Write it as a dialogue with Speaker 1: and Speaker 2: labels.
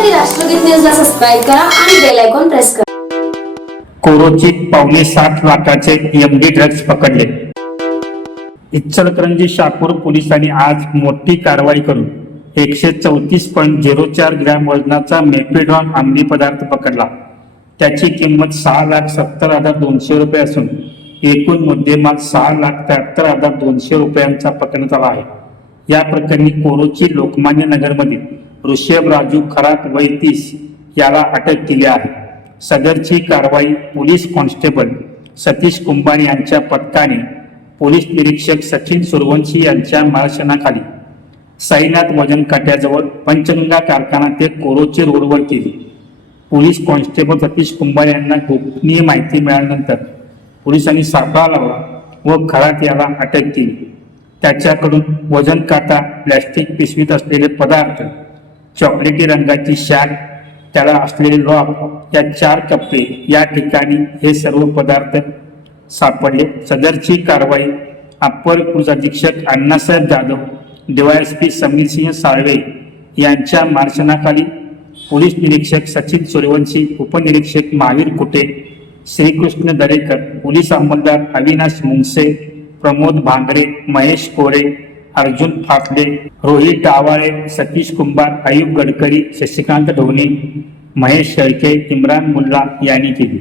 Speaker 1: पाहण्यासाठी राष्ट्रगीत न्यूजला सबस्क्राईब करा आणि बेल आयकॉन प्रेस करा.
Speaker 2: कोरोचीत पावणे सात लाखाचे एमडी ड्रग्ज पकडले. इचलकरंजी शापूर पोलिसांनी आज मोठी कारवाई करून एकशे चौतीस पॉईंट झिरो चार ग्रॅम वजनाचा मेपेडॉन अंमली पदार्थ पकडला. त्याची किंमत सहा लाख सत्तर हजार दोनशे रुपये असून एकूण मुद्देमाल सहा लाख त्र्याहत्तर हजार दोनशे रुपयांचा पकडण्यात आला आहे. या प्रकरणी कोरोची लोकमान्य नगरमधील ऋषभ राजू खरात वय तीस याला अटक केली आहे. सदरची कारवाई पोलीस कॉन्स्टेबल सतीश कुंभार यांच्या पथकाने पोलीस निरीक्षक सचिन सुरवंशी यांच्या मार्गदर्शनाखाली साईनाथ वजन काट्याजवळ पंचगंगा कारखाना ते कोरोचे रोडवर केली. पोलीस कॉन्स्टेबल सतीश कुंभार यांना गोपनीय माहिती मिळाल्यानंतर पोलिसांनी सापळा लावला व खरात याला अटक केली. त्याच्याकडून वजन काटा प्लॅस्टिक पिशवीत असलेले पदार्थ चॉकलेटी रंगाची शाख त्याला असलेले लॉक या चार कप्पे या ठिकाणी हे सर्व पदार्थ सापडले. सदरची कारवाई अप्पर पोलीस अधीक्षक अण्णासाहेब जाधव डीवायएसपी समीर सिंह साळवे यांच्या मार्शनाखाली पोलीस निरीक्षक सचिन सूर्यवंशी उपनिरीक्षक महावीर कुटे श्रीकृष्ण दरेकर पोलीस अंमलदार अविनाश मुंगसे प्रमोद भांगरे महेश कोरे अर्जुन फाटले रोहित डावाळे सतीश कुंभार आयुब गडकरी शशिकांत ढोणे महेश शेळके इम्रान मुल्ला यांनी केली.